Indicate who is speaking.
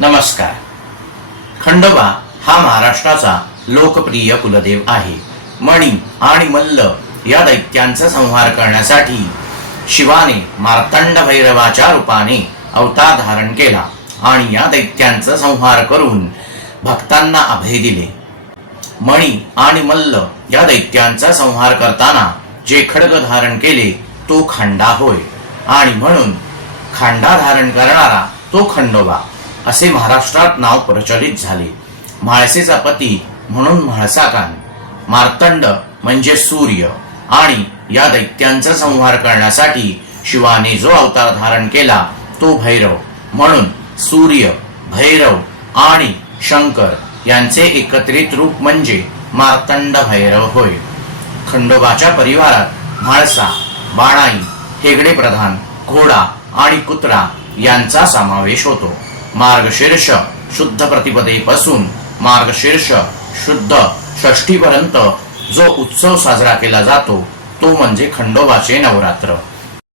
Speaker 1: नमस्कार. खंडोबा हा महाराष्ट्राचा लोकप्रिय कुलदेव आहे. मणी आणि मल्ल या दैत्यांचा संहार करण्यासाठी शिवाने मार्तंड भैरवाच्या रूपाने अवतार धारण केला आणि या दैत्यांचा संहार करून भक्तांना अभय दिले. मणी आणि मल्ल या दैत्यांचा संहार करताना जे खड्ग धारण केले तो खांडा होय. आणि म्हणून खांडा धारण करणारा तो खंडोबा असे महाराष्ट्रात नाव प्रचलित झाले. म्हाळसेचा पती म्हणून म्हाळसाकान मार्तंड म्हणजे सूर्य आणि या दैत्यांचा संहार करण्यासाठी शिवाने जो अवतार धारण केला तो भैरव म्हणून सूर्य भैरव आणि शंकर यांचे एकत्रित रूप म्हणजे मार्तंड भैरव होय. खंडोबाच्या परिवारात म्हाळसा बाणाई हेगडे प्रधान घोडा आणि कुत्रा यांचा समावेश होतो. मार्गशीर्ष शुद्ध प्रतिपदेपासून मार्गशीर्ष शुद्ध षष्ठीपर्यंत जो उत्सव साजरा केला जातो तो म्हणजे
Speaker 2: खंडोबाचे नवरात्र.